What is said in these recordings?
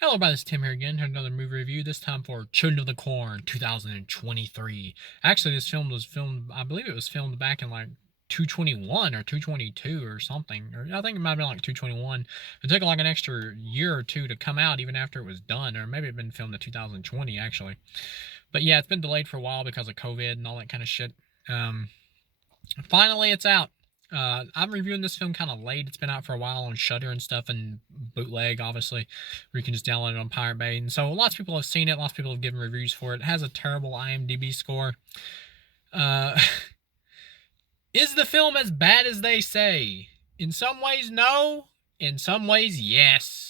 Hello, everybody. This is Tim here again. Here another movie review. This time for Children of the Corn, 2023. Actually, this film was filmed. I believe it was filmed back in like 221 or 222 or something. Or I think it might have been like 221. It took like an extra year or two to come out, even after it was done, or maybe it had been filmed in 2020 actually. But yeah, it's been delayed for a while because of COVID and all that kind of shit. Um, Finally, it's out. I'm reviewing this film kind of late. It's been out for a while on Shudder and stuff, and bootleg, obviously, where you can just download it on Pirate Bay. And so lots of people have seen it. Lots of people have given reviews for it. It has a terrible IMDb score. Uh, is the film as bad as they say? In some ways, no. In some ways, yes.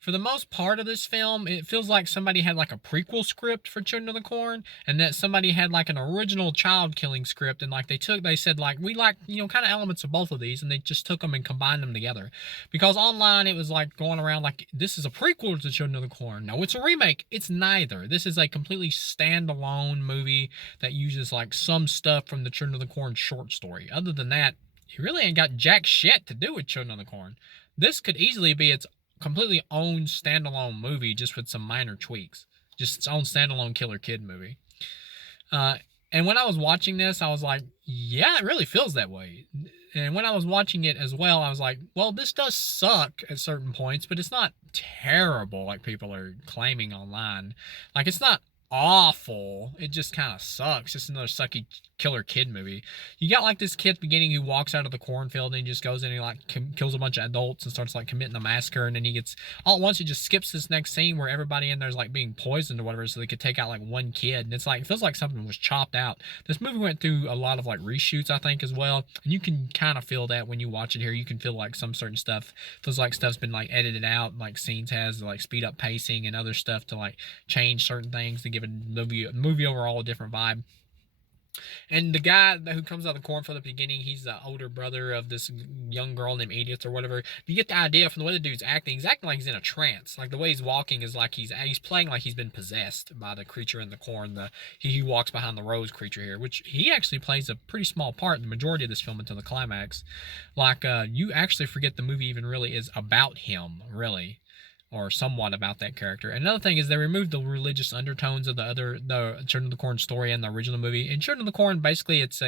For the most part of this film, it feels like somebody had like a prequel script for Children of the Corn, and that somebody had like an original child killing script, and like they said like we like kind of elements of both of these, and they just took them and combined them together. Because online it was like going around like this is a prequel to Children of the Corn. No, it's a remake. It's neither. This is a completely standalone movie that uses like some stuff from the Children of the Corn short story. Other than that, it really ain't got jack shit to do with Children of the Corn. This could easily be its completely own standalone movie just with some minor tweaks. Just its own standalone Killer Kid movie. Uh, and when I was watching this, I was like, yeah, it really feels that way. And when I was watching it as well, I was like, well, this does suck at certain points, but it's not terrible like people are claiming online. Like, it's not awful. It just kind of sucks. Just another sucky Killer Kid movie. You got like this kid at the beginning who walks out of the cornfield and he just goes in and he like kills a bunch of adults and starts like committing a massacre, and then he gets all at once he just skips this next scene where everybody in there's like being poisoned or whatever, so they could take out like one kid, and it's like it feels like something was chopped out. This movie went through a lot of like reshoots, I think, as well, and you can kind of feel that when you watch it here. You can feel like some certain stuff feels like stuff's been like edited out, like scenes has to like speed up pacing and other stuff to like change certain things to give a movie overall a different vibe. And the guy who comes out of the cornfield at the beginning, he's the older brother of this young girl named Edith or whatever. You get the idea from the way the dude's acting. He's acting like he's in a trance. Like the way he's walking is like he's playing like he's been possessed by the creature in the corn. He walks behind the rose creature here, which he actually plays a pretty small part in the majority of this film until the climax. Like you actually forget the movie even really is about him, really, or somewhat about that character. Another thing is they removed the religious undertones of the Children of the Corn story in the original movie. In Children of the Corn, basically it's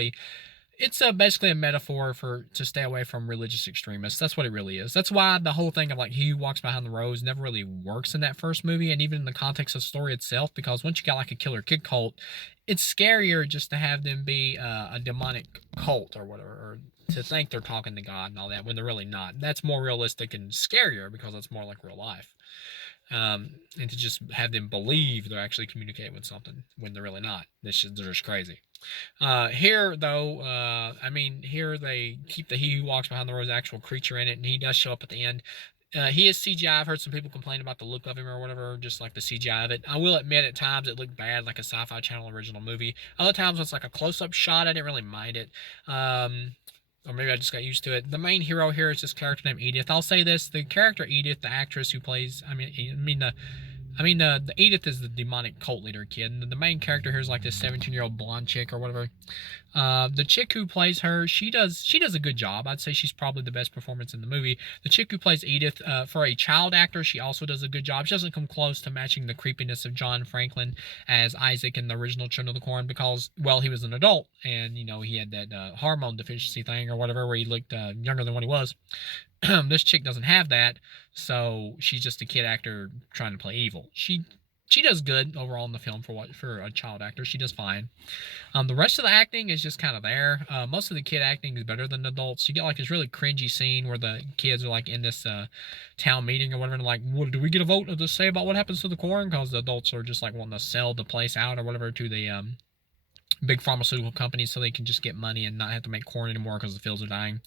basically a metaphor for to stay away from religious extremists. That's what it really is. That's why the whole thing of like he who walks behind the rose never really works in that first movie, and even in the context of the story itself, because once you got like a Killer Kid cult, it's scarier just to have them be a demonic cult or whatever, or to think they're talking to God and all that when they're really not. That's more realistic and scarier because it's more like real life. And to just have them believe they're actually communicating with something when they're really not. They're just crazy. Here, though, here they keep the He Who Walks Behind the Rose actual creature in it, and he does show up at the end. He is CGI. I've heard some people complain about the look of him or whatever, just like the CGI of it. I will admit at times it looked bad, like a Sci-Fi Channel original movie. Other times it's like a close-up shot. I didn't really mind it. Or maybe I just got used to it. The main hero here is this character named Edith. I'll say this: the character Edith, the actress who plays, the Edith is the demonic cult leader kid, and the main character here is like this 17-year-old blonde chick or whatever. The chick who plays her, she does a good job. I'd say she's probably the best performance in the movie. The chick who plays Edith, for a child actor, she also does a good job. She doesn't come close to matching the creepiness of John Franklin as Isaac in the original Children of the Corn because, well, he was an adult and he had that hormone deficiency thing or whatever where he looked younger than what he was. This chick doesn't have that, so she's just a kid actor trying to play evil. She does good overall in the film for a child actor. She does fine. The rest of the acting is just kind of there. Most of the kid acting is better than adults. You get like this really cringy scene where the kids are like in this town meeting or whatever, and like, what do we get a vote to say about what happens to the corn? Because the adults are just like wanting to sell the place out or whatever to the big pharmaceutical companies so they can just get money and not have to make corn anymore because the fields are dying.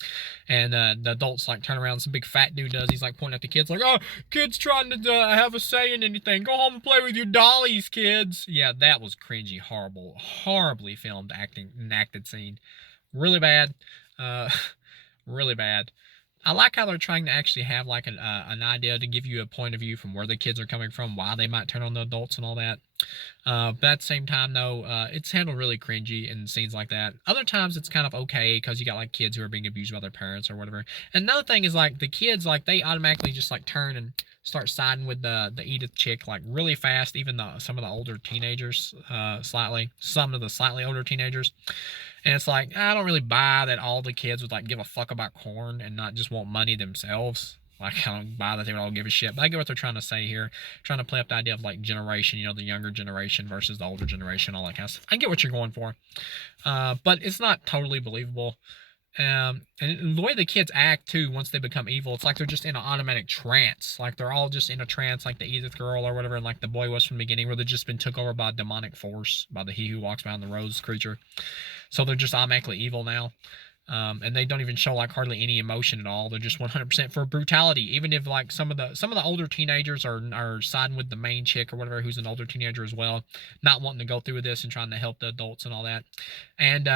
And the adults like turn around. Some big fat dude does. He's like pointing at the kids like, "Oh, kids trying to have a say in anything. Go home and play with your dollies, kids." Yeah, that was cringy, horrible, horribly filmed acted scene. Really bad. Uh, really bad. I like how they're trying to actually have like an idea to give you a point of view from where the kids are coming from, why they might turn on the adults and all that. But at the same time, though, it's handled really cringy in scenes like that. Other times, it's kind of okay because you got like kids who are being abused by their parents or whatever. And another thing is like the kids, like they automatically just like turn and start siding with the Edith chick like really fast. Even some of the older teenagers, some of the slightly older teenagers. And it's like I don't really buy that all the kids would like give a fuck about corn and not just want money themselves. Like, I don't buy that they would all give a shit. But I get what they're trying to say here. Trying to play up the idea of, like, generation, the younger generation versus the older generation, all that kind of stuff. I get what you're going for. But it's not totally believable. And the way the kids act, too, once they become evil, it's like they're just in an automatic trance. Like, they're all just in a trance, like the Edith girl or whatever, and like the boy was from the beginning, where they've just been took over by a demonic force, by the He Who Walks Behind the Rose creature. So they're just automatically evil now. And they don't even show like hardly any emotion at all. They're just 100% for brutality. Even if like some of the older teenagers are siding with the main chick or whatever, who's an older teenager as well, not wanting to go through with this and trying to help the adults and all that. And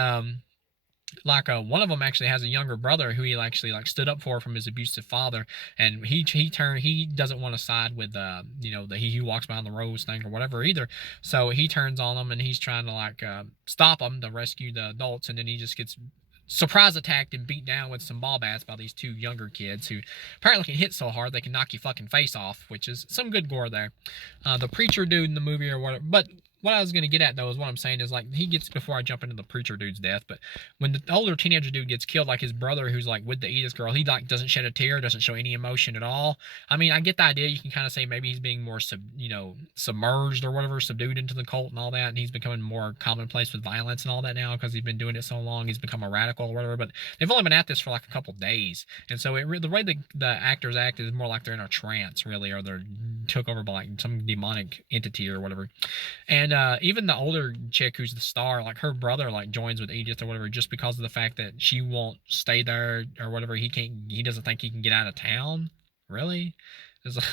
like one of them actually has a younger brother who he actually like stood up for from his abusive father, and he doesn't want to side with the He Who Walks Behind the Rose thing or whatever either. So he turns on them and he's trying to like stop them to rescue the adults, and then he just gets surprise attacked and beat down with some ball bats by these two younger kids who apparently can hit so hard they can knock your fucking face off, which is some good gore there. The preacher dude in the movie or whatever, but what I was going to get at, though, is what I'm saying is, like, he gets, before I jump into the preacher dude's death, but when the older teenager dude gets killed, like, his brother, who's, like, with the Edith girl, he, like, doesn't shed a tear, doesn't show any emotion at all. I mean, I get the idea. You can kind of say maybe he's being more, submerged or whatever, subdued into the cult and all that, and he's becoming more commonplace with violence and all that now because he's been doing it so long. He's become a radical or whatever, but they've only been at this for, like, a couple days, and so the way the actors act is more like they're in a trance, really, or they're took over by, like, some demonic entity or whatever. And even the older chick who's the star, like her brother, like joins with Edith or whatever, just because of the fact that she won't stay there or whatever. He doesn't think he can get out of town. Really? It's like,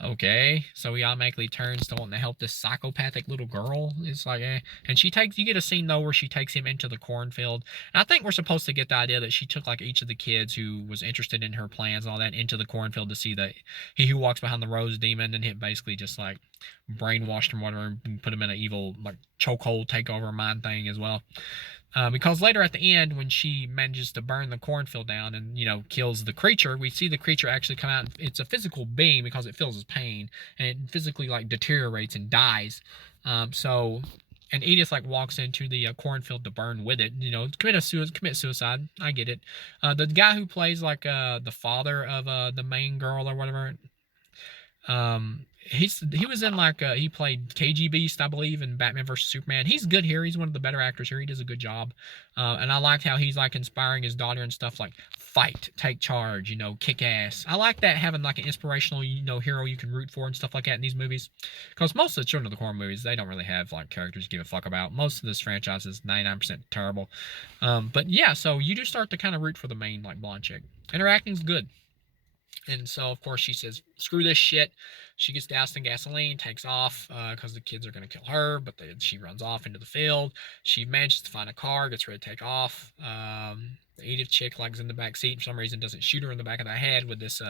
okay, so he automatically turns to wanting to help this psychopathic little girl. It's like, and you get a scene though where she takes him into the cornfield. And I think we're supposed to get the idea that she took like each of the kids who was interested in her plans and all that into the cornfield to see that He Who Walks Behind the Rose demon, and hit basically just like brainwashed him, whatever, and put him in an evil like chokehold takeover mind thing as well. Because later at the end, when she manages to burn the cornfield down and, kills the creature, we see the creature actually come out. It's a physical being because it feels his pain, and it physically, like, deteriorates and dies. And Edith, like, walks into the cornfield to burn with it, commit suicide. I get it. The guy who plays, like, the father of the main girl or whatever, he was in like he played KG Beast, I believe, in Batman vs Superman. He's good here. He's one of the better actors here. He does a good job. And I liked how he's like inspiring his daughter and stuff, like fight, take charge, kick ass. I like that, having like an inspirational hero you can root for and stuff like that in these movies. Because most of the Children of the Corn movies, they don't really have like characters you give a fuck about. Most of this franchise is 99% terrible. But yeah, so you do start to kind of root for the main like blonde chick, and her acting's good. And so, of course, she says, screw this shit. She gets doused in gasoline, takes off because the kids are going to kill her, but she runs off into the field. She manages to find a car, gets ready to take off. The Edith chick, like, is in the back seat for some reason, doesn't shoot her in the back of the head with this,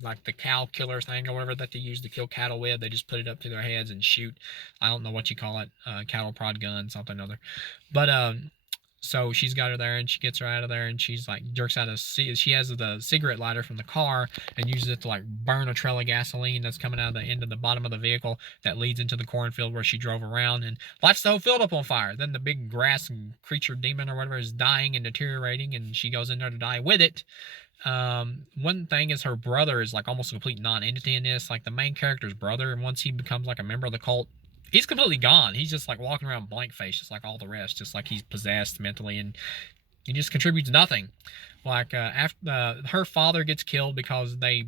like, the cow killer thing or whatever that they use to kill cattle with. They just put it up to their heads and shoot. I don't know what you call it, cattle prod gun, something or other. But, so she's got her there, and she gets her out of there, and she's like jerks out she has the cigarette lighter from the car and uses it to like burn a trail of gasoline that's coming out of the end of the bottom of the vehicle that leads into the cornfield where she drove around, and lights the whole field up on fire. Then the big grass creature demon or whatever is dying and deteriorating, and she goes in there to die with it. One thing is her brother is like almost a complete non-entity in this, like the main character's brother, and once he becomes like a member of the cult, he's completely gone. He's just like walking around blank face, just like all the rest, just like he's possessed mentally, and he just contributes nothing. Like after her father gets killed because they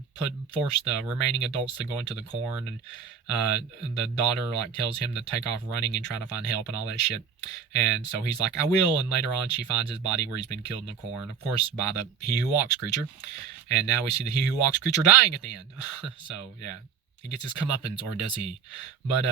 forced the remaining adults to go into the corn, and the daughter like tells him to take off running and try to find help and all that shit. And so he's like, I will. And later on, she finds his body where he's been killed in the corn, of course, by the He Who Walks creature. And now we see the He Who Walks creature dying at the end. So yeah, he gets his comeuppance, or does he? But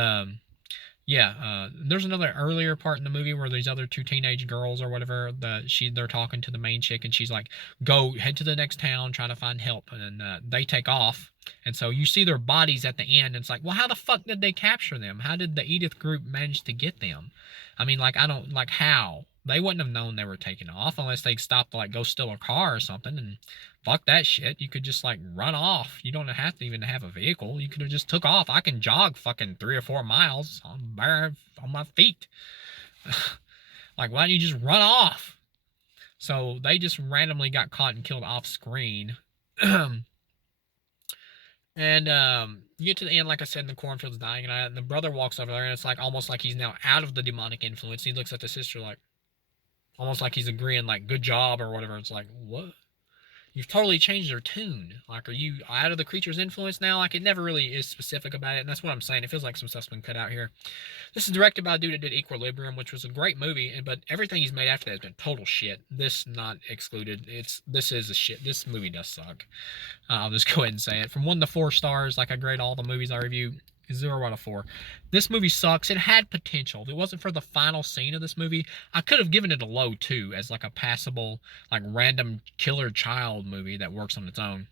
Yeah, there's another earlier part in the movie where these other two teenage girls or whatever, they're talking to the main chick, and she's like, "Go head to the next town, try to find help," and they take off, and so you see their bodies at the end, and it's like, well, how the fuck did they capture them? How did the Edith group manage to get them? I mean, like, I don't like how they wouldn't have known they were taking off unless they stopped to like go steal a car or something, and fuck that shit. You could just like run off. You don't have to even have a vehicle. You could have just took off. I can jog fucking 3 or 4 miles on my feet. Like, why don't you just run off? So they just randomly got caught and killed off screen. And you get to the end, like I said, and the cornfield's dying, and the brother walks over there, and it's like almost like he's now out of the demonic influence. And he looks at the sister like, almost like he's agreeing, like, good job or whatever. It's like, what? You've totally changed their tune. Like, are you out of the creature's influence now? Like, it never really is specific about it, and that's what I'm saying. It feels like some stuff's been cut out here. This is directed by a dude that did Equilibrium, which was a great movie, but everything he's made after that has been total shit. This not excluded. This is a shit. This movie does suck. I'll just go ahead and say it. From 1 to 4 stars, like I grade all the movies I review, 0 out of 4. This movie sucks. It had potential. If it wasn't for the final scene of this movie, I could have given it a low 2 as like a passable, like random killer child movie that works on its own.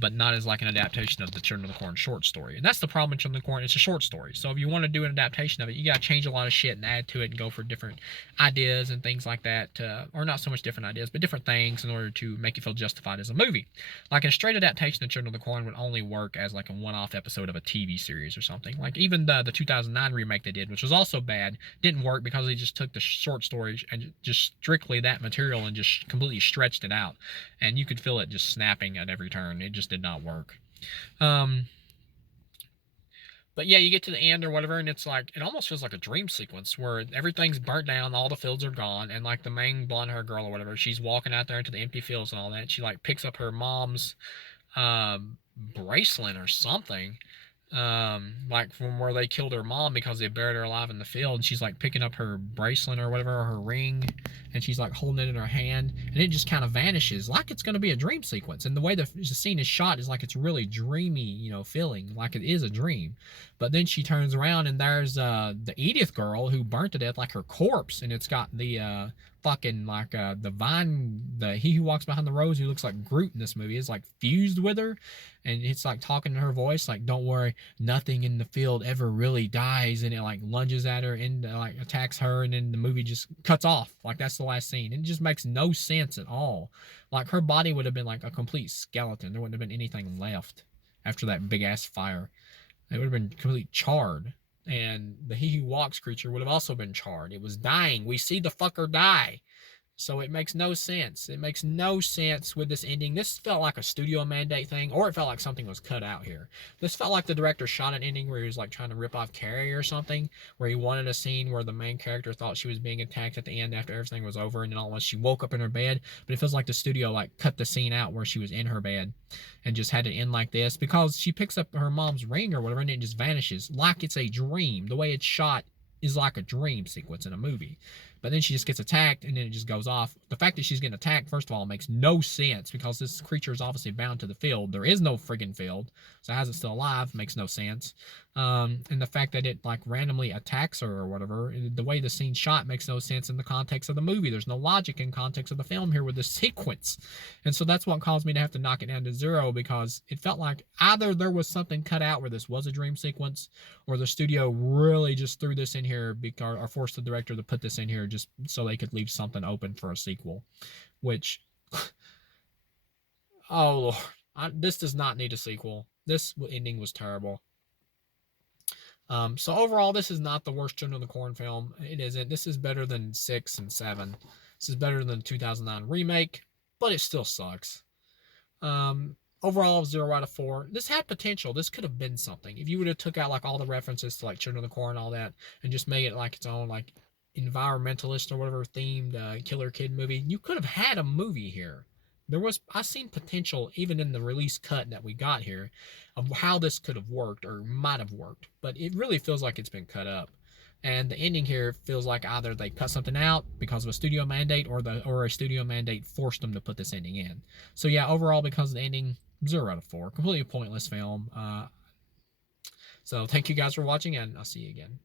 But not as like an adaptation of the Children of the Corn short story. And that's the problem with Children of the Corn. It's a short story. So if you want to do an adaptation of it, you got to change a lot of shit and add to it and go for different ideas and things like that. Or not so much different ideas, but different things in order to make it feel justified as a movie. Like a straight adaptation of Children of the Corn would only work as like a one-off episode of a TV series or something. Like even the 2009 remake they did, which was also bad, didn't work because they just took the short story and just strictly that material and just completely stretched it out. And you could feel it just snapping at every turn. It just did not work. But yeah, you get to the end or whatever, and it's like, it almost feels like a dream sequence where everything's burnt down, all the fields are gone, and like the main blonde haired girl or whatever, she's walking out there into the empty fields and all that. She like picks up her mom's bracelet or something, like from where they killed her mom because they buried her alive in the field. And she's like picking up her bracelet or whatever, or her ring, and she's like holding it in her hand, and it just kind of vanishes like it's going to be a dream sequence. And the way the scene is shot is like it's really dreamy, you know, feeling like it is a dream. But then she turns around and there's the Edith girl who burnt to death, like her corpse, and it's got the fucking like the vine, the he who walks behind the rose, who looks like Groot in this movie, is like fused with her, and it's like talking to her voice like, don't worry, nothing in the field ever really dies, and it like lunges at her and like attacks her, and then the movie just cuts off. Like that's the last scene. It just makes no sense at all. Like her body would have been like a complete skeleton. There wouldn't have been anything left after that big ass fire. It would have been completely charred. And the He Who Walks creature would have also been charred. It was dying. We see the fucker die. So it makes no sense. It makes no sense with this ending. This felt like a studio mandate thing, or it felt like something was cut out here. This felt like the director shot an ending where he was like trying to rip off Carrie or something, where he wanted a scene where the main character thought she was being attacked at the end after everything was over, and then all at once she woke up in her bed. But it feels like the studio like cut the scene out where she was in her bed and just had it end like this, because she picks up her mom's ring or whatever and it just vanishes like it's a dream. The way it's shot is like a dream sequence in a movie. But then she just gets attacked and then it just goes off. The fact that she's getting attacked, first of all, makes no sense because this creature is obviously bound to the field. There is no friggin' field. So how's it still alive? Makes no sense. And the fact that it like randomly attacks her or whatever, the way the scene's shot makes no sense in the context of the movie. There's no logic in context of the film here with the sequence. And so that's what caused me to have to knock it down to 0, because it felt like either there was something cut out where this was a dream sequence, or the studio really just threw this in here because, or forced the director to put this in here just so they could leave something open for a sequel, which, oh Lord, this does not need a sequel. This ending was terrible. So overall, this is not the worst Children of the Corn film. It isn't. This is better than 6 and 7. This is better than the 2009 remake, but it still sucks. Overall, 0 out of 4. This had potential. This could have been something. If you would have took out like all the references to like Children of the Corn and all that, and just made it like its own like environmentalist or whatever themed killer kid movie, you could have had a movie here. I seen potential even in the release cut that we got here of how this could have worked or might have worked, but it really feels like it's been cut up. And the ending here feels like either they cut something out because of a studio mandate, or a studio mandate forced them to put this ending in. So yeah, overall, because of the ending, 0 out of 4. Completely pointless film. So thank you guys for watching, and I'll see you again.